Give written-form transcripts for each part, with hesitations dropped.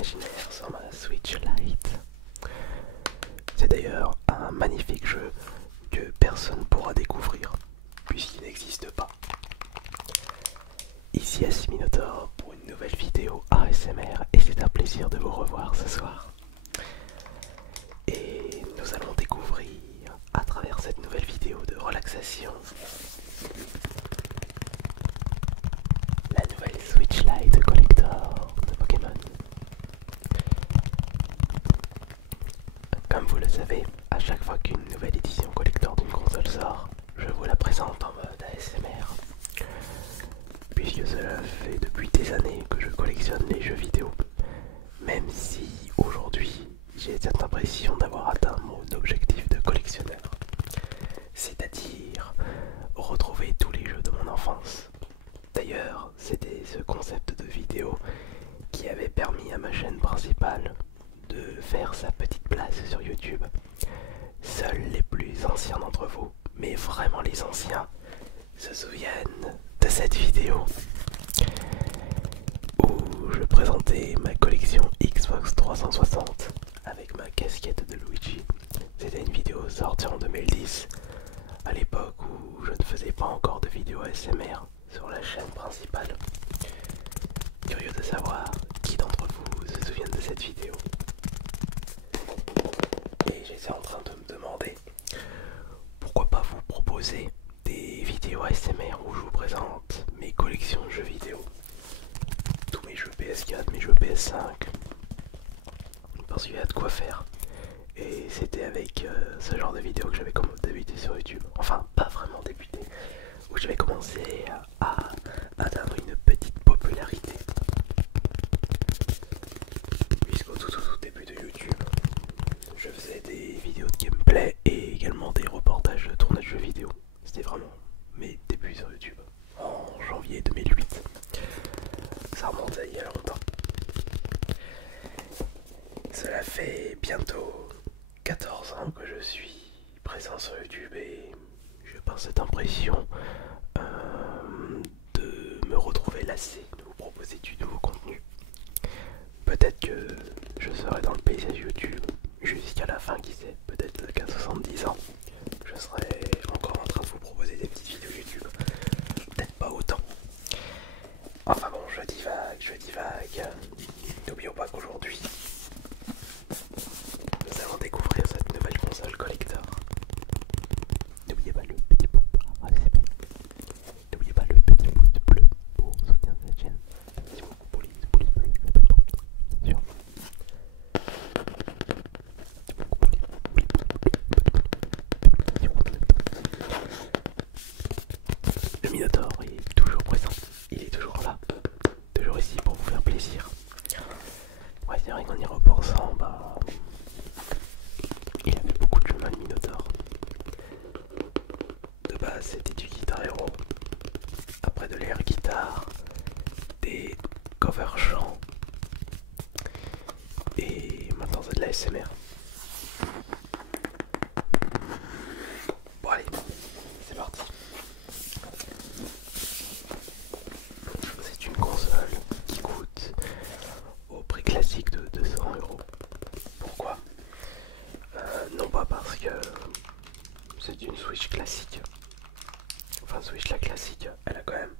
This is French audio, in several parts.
imaginaire sur ma Switch Lite. C'est d'ailleurs un magnifique jeu que personne ne pourra découvrir puisqu'il n'existe pas. Ici Asminotaur pour une nouvelle vidéo ASMR et c'est un plaisir de vous revoir ce soir. Et nous allons découvrir à travers cette nouvelle vidéo de relaxation la nouvelle Switch Lite Collector de Pokémon. Comme vous le savez, à chaque fois qu'une nouvelle édition collector d'une console sort, je vous la présente en mode ASMR. Puisque cela fait depuis des années que je collectionne les jeux vidéo, même si aujourd'hui j'ai cette impression d'avoir atteint mon objectif de collectionneur, c'est-à-dire retrouver tous les jeux de mon enfance. D'ailleurs, c'était ce concept de vidéo qui avait permis à ma chaîne principale de faire sa petite place sur YouTube. Seuls les plus anciens d'entre vous, mais vraiment les anciens, se souviennent de cette vidéo où je présentais ma collection Xbox 360 avec ma casquette de Luigi. C'était une vidéo sortie en 2010, à l'époque où je ne faisais pas encore de vidéo ASMR sur la chaîne principale. Curieux de savoir qui d'entre vous se souviennent de cette vidéo. Et j'étais en train de me demander pourquoi pas vous proposer des vidéos ASMR où je vous présente mes collections de jeux vidéo, tous mes jeux PS4, mes jeux PS5, parce qu'il y a de quoi faire. Et c'était avec ce genre de vidéo que j'avais débuté sur YouTube, enfin pas vraiment débuté, où j'avais commencé à atteindre une petite popularité. Puisqu'au tout début de YouTube, je faisais des vidéos de gameplay et également des reportages de tournage de jeux vidéo. C'était vraiment mes débuts sur YouTube, en janvier 2008. Ça remonte à il y a longtemps. Cela fait bientôt 14 ans que je suis présent sur YouTube et j'ai pas cette impression de me retrouver lassé de vous proposer du nouveau contenu. Peut-être que je serai dans le paysage YouTube jusqu'à la fin, qui sait, peut-être qu'à 70 ans, je serai encore en train de vous proposer des petites vidéos YouTube. Peut-être pas autant. Enfin bon, je divague. N'oublions pas qu'aujourd'hui, nous allons découvrir cette nouvelle console collector. N'oubliez pas le petit pourboire ASMR. N'oubliez pas le petit pouce bleu pour soutenir cette chaîne. Merci beaucoup pour les pouces bleus et l'abonnement, bien sûr. Le Minotaur est toujours présent, il est toujours là, toujours ici pour vous faire plaisir. Ouais, c'est vrai qu'en y repensant, il avait beaucoup de chemin, le Minotaur. De base, c'était du Guitar Hero, après de l'air guitare, des cover chants, et maintenant c'est de la SMR. Bon allez, c'est parti. C'est une console qui coûte au prix classique de 200 €. Pourquoi? Non pas parce que c'est une Switch classique. Enfin Switch la classique, elle a quand même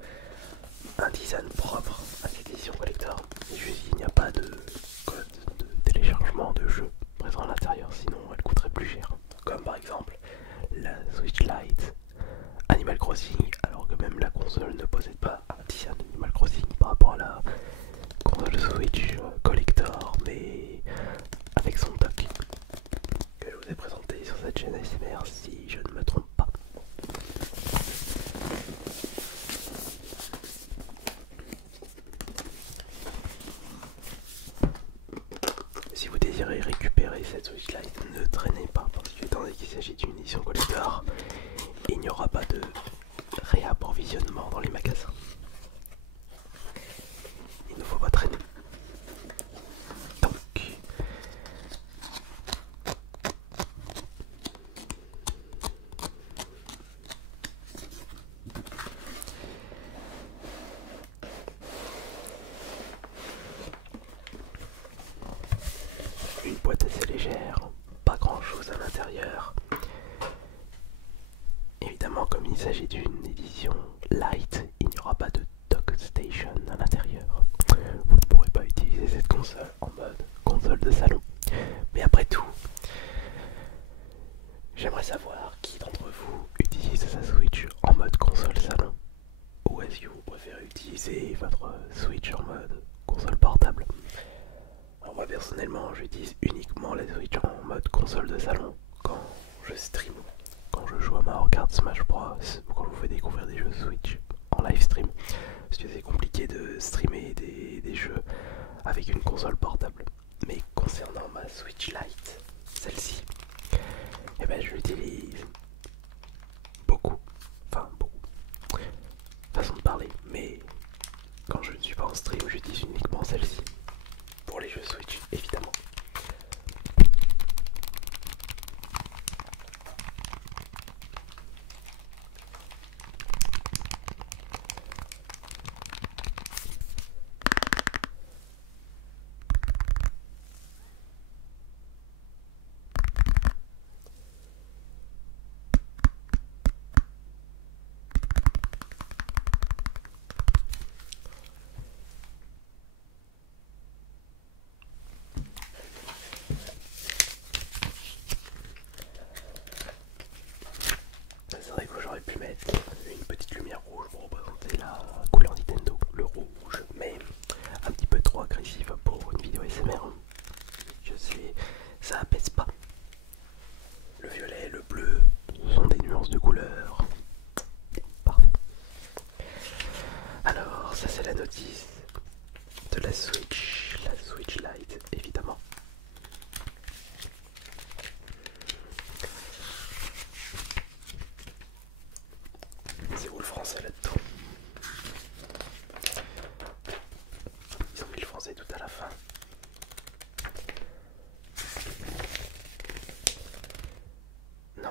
un design propre à cette édition collector. Juste il n'y a pas de code de téléchargement de jeu présent à l'intérieur, sinon elle coûterait plus cher. Comme par exemple la Switch Lite Animal Crossing, alors que même la console ne possède pas un design Animal Crossing par rapport à la console Switch collector, mais avec son dock que je vous ai présenté sur cette chaîne ASMR si je ne me trompe pas. Si vous désirez récupérer cette Switch Lite, ne traînez pas, parce que étant donné qu'il s'agit d'une édition collector, il n'y aura pas de réapprovisionnement dans les magasins. Il ne faut pas traîner. Donc, il s'agit d'une édition light, il n'y aura pas de dock station à l'intérieur. Vous ne pourrez pas utiliser cette console en mode console de salon. Mais après tout, j'aimerais savoir qui d'entre vous utilise sa Switch en mode console salon. Ou est-ce que vous préférez utiliser votre Switch en mode console portable? Alors moi personnellement j'utilise uniquement la Switch en mode console de salon quand je stream, quand je joue à Mario Kart Smash Bros ou quand je vous fais découvrir des jeux Switch en live stream. Parce que c'est compliqué de streamer des jeux avec une console portable. Mais concernant ma Switch Lite, celle-ci, eh ben je l'utilise beaucoup, enfin beaucoup, façon de parler, mais quand je ne suis pas en stream, j'utilise uniquement celle-ci. Pour les jeux Switch, évidemment. C'est vrai que j'aurais pu mettre une petite lumière rouge pour représenter la couleur Nintendo, le rouge, mais un petit peu trop agressif pour une vidéo SMR. Je sais, ça apaise pas. Le violet, le bleu sont des nuances de couleurs. Parfait. Alors, ça c'est la notice de la Switch Lite, évidemment. C'est où le français là-dedans? Ils ont mis le français tout à la fin. Non.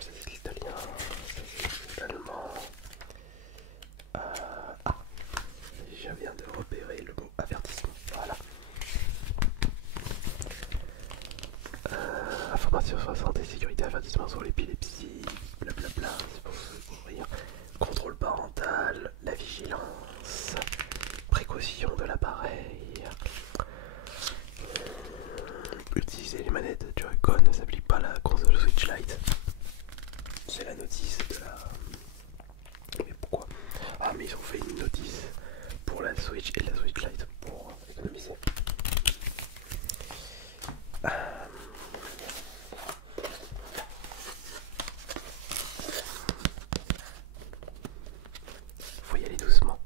Ça c'est l'italien, ça c'est l'allemand. Ah, je viens de repérer le mot avertissement. Voilà. Information sur la santé, sécurité, avertissement sur l'épilepsie, blablabla, c'est pour se courir. Contrôle parental, la vigilance, précaution de l'appareil. Utiliser les manettes Joy-Con ne s'applique pas à la console Switch Lite. C'est la notice de la... Mais pourquoi? Ah mais ils ont fait une notice pour la Switch et la Switch Lite pour économiser. Faut y aller doucement.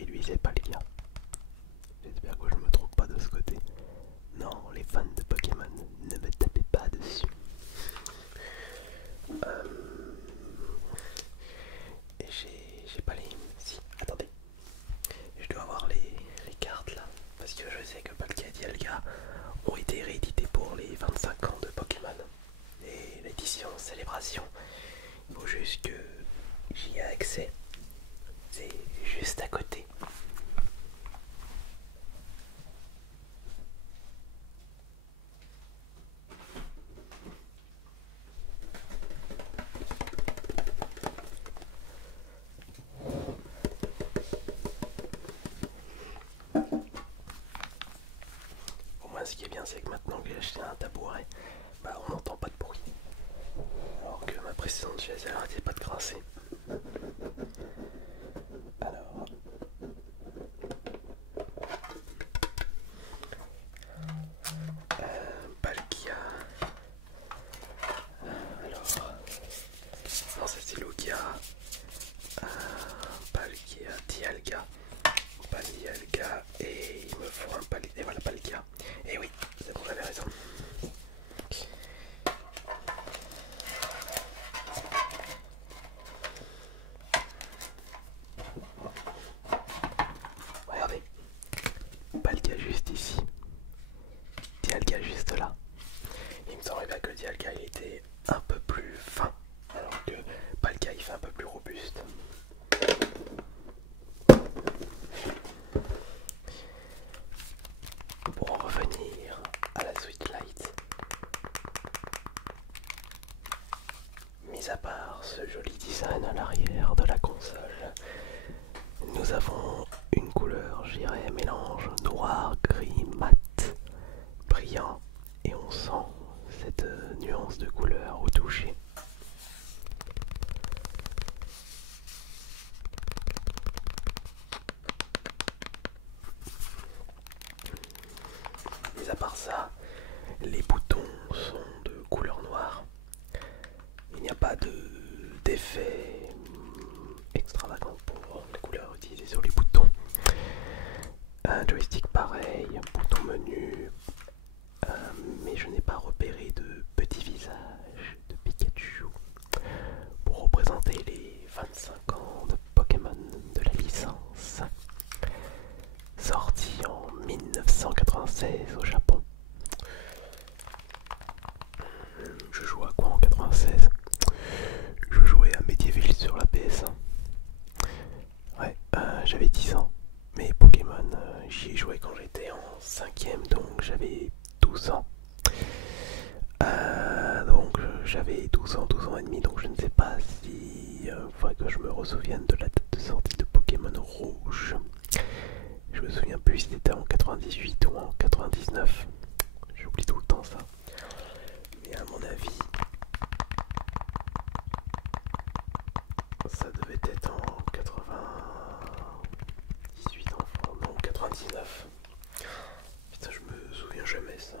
et lui c'est pas le cas. J'espère que je me trompe pas de ce côté. Non, les fans de Pokémon, ne me tapez pas dessus. Et j'ai pas les... Si, attendez. Je dois avoir les cartes là. Parce que je sais que Palkia et Dialga ont été réédités pour les 25 ans de Pokémon. Et l'édition célébration, il faut juste que j'y ai accès. C'est juste à côté. Au moins ce qui est bien c'est que maintenant que j'ai acheté un tabouret, bah on n'entend pas de bruit. Alors que ma précédente chaise elle arrêtait pas de grincer. Alors... Palkia. Alors... Non ça c'est Lugia. Palkia, Dialga. Dialga et il me faut un Palkia. Et voilà Palkia. Et oui, c'est bon j'avais raison. Regardez, Palkia juste ici, Dialga juste là. Il me semblait bien que Dialga il était un peu plus fin, alors que Palkia il fait un peu plus robuste. Pour en revenir à la Switch Lite, mis à part ce joli design à l'arrière de la console, nous avons une couleur, je dirais, mélange noir, gris, mat, brillant, et on sent cette nuance de couleur au toucher. Mis à part ça, les boutons sont de couleur noire. Il n'y a pas d'effet extravagant pour les couleurs utilisées sur les boutons. Un joystick pareil, bouton menu, mais je n'ai pas repéré de petit visage de Pikachu pour représenter les 25 ans de Pokémon de la licence. Sorti en 1996 au Japon. Je jouais à quoi en 96? Je jouais à Medieval sur la PS1. Ouais, j'avais 10 ans. Mais Pokémon, j'y ai joué quand j'étais en 5ème, donc j'avais 12 ans. Donc j'avais 12 ans et demi, donc je ne sais pas si il faudrait que je me ressouvienne de la date de sortie de Pokémon Rouge. Je me souviens plus si c'était en 98 ou en 99. J'oublie tout le temps ça. Mais à mon avis, ça devait être en 98 enfants, non 99. Putain, je me souviens jamais ça.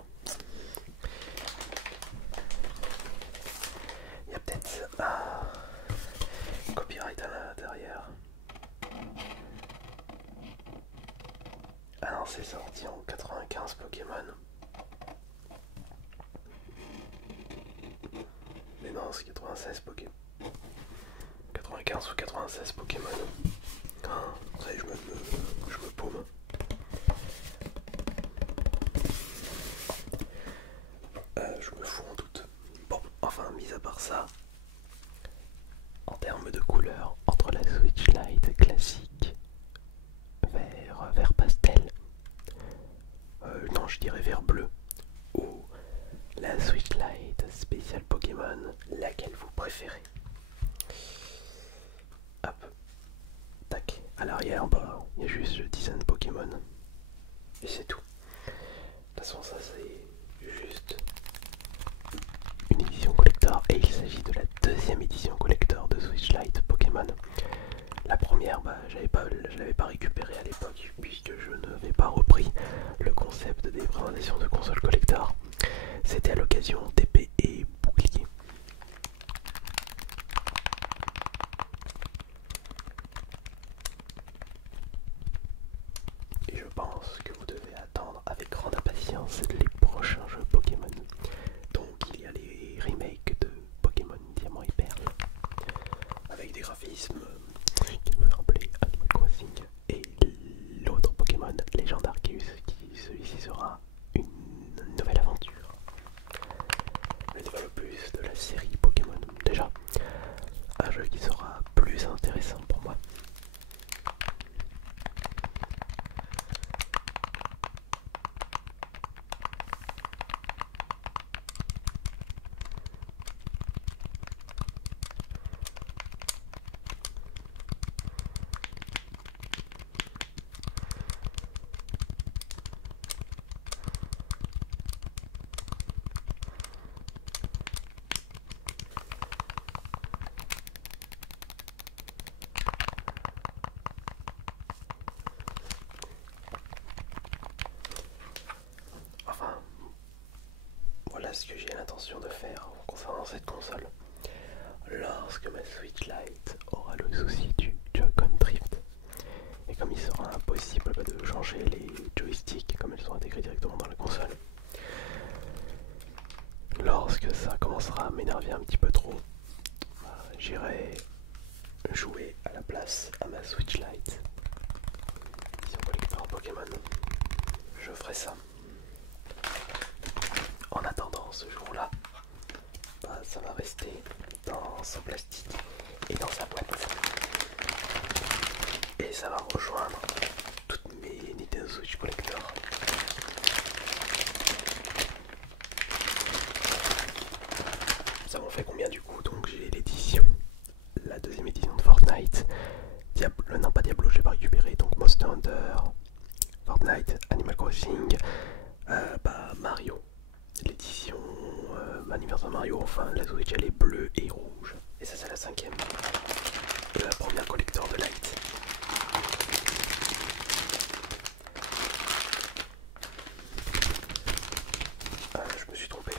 Il y a peut-être un copyright à l'intérieur. Ah non, c'est sorti en 95 Pokémon. Mais non, c'est 96 Pokémon. 95 ou 96 Pokémon. Ça y est, je me paume. Je me fous en doute. Bon, enfin, mis à part ça, en termes de couleur, entre la Switch Lite classique, vert pastel, non, je dirais vert bleu, ou la Switch Lite spéciale Pokémon, laquelle vous préférez? Hop, tac, à l'arrière, bah, il y a juste le design Pokémon, et c'est tout. De toute façon, ça c'est juste une édition collector, et il s'agit de la deuxième édition collector de Switch Lite Pokémon. La première, bah, je l'avais pas récupérée à l'époque, puisque je n'avais pas repris le concept des présentations de consoles collector. C'était à l'occasion d'épée et bouclier. et je pense que vous devez attendre avec grande impatience les prochains jeux Pokémon. Donc il y a les remakes de Pokémon Diamant et Perle, avec des graphismes qui nous fait rappeler Animal Crossing, et l'autre Pokémon Légende Arceus, qui celui-ci sera une nouvelle aventure. Le nouvel opus de la série Pokémon. Déjà, un jeu qui sera plus intéressant pour moi. Enfin, voilà ce que j'ai l'intention de faire concernant cette console. Lorsque ma Switch Lite aura le souci du Joy-Con Drift, et comme il sera impossible de changer les joysticks comme elles sont intégrées directement dans la console, lorsque ça commencera à m'énerver un petit peu trop, j'irai jouer à la place à ma Switch Lite. Si on collecte un Pokémon, je ferai ça. En attendant ce jour-là, ça va rester dans son plastique et dans sa boîte. Et ça va rejoindre toutes mes Nintendo Switch Collector. Ça m'en fait combien du coup? Donc j'ai l'édition, la deuxième édition de Fortnite, non pas Diablo, j'ai pas récupéré, donc Monster Hunter, Fortnite, Animal Crossing, Mario, l'édition anniversaire Mario, enfin la Switch elle est bleue et rouge, et ça c'est la cinquième, et la première collector de Light. Je me suis trompé.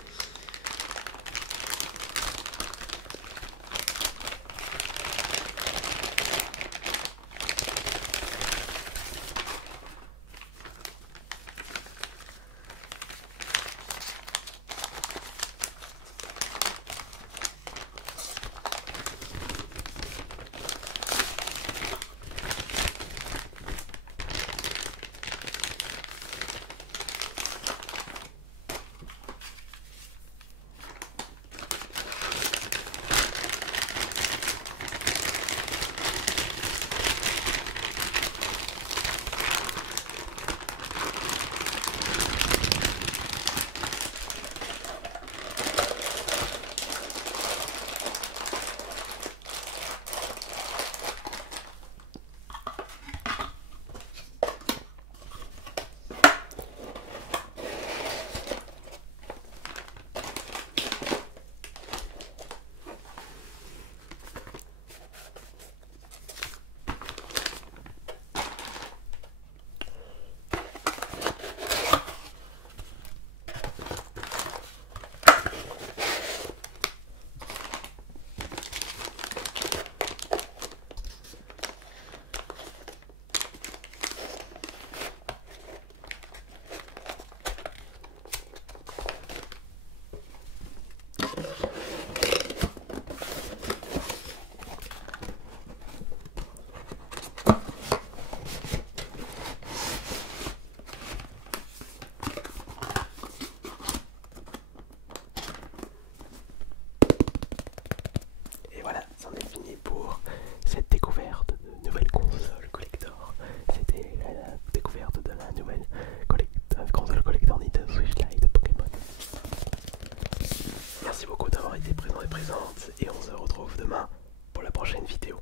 Et on se retrouve demain pour la prochaine vidéo.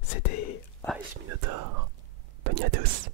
C'était Ice Minotaur. Bonne nuit à tous.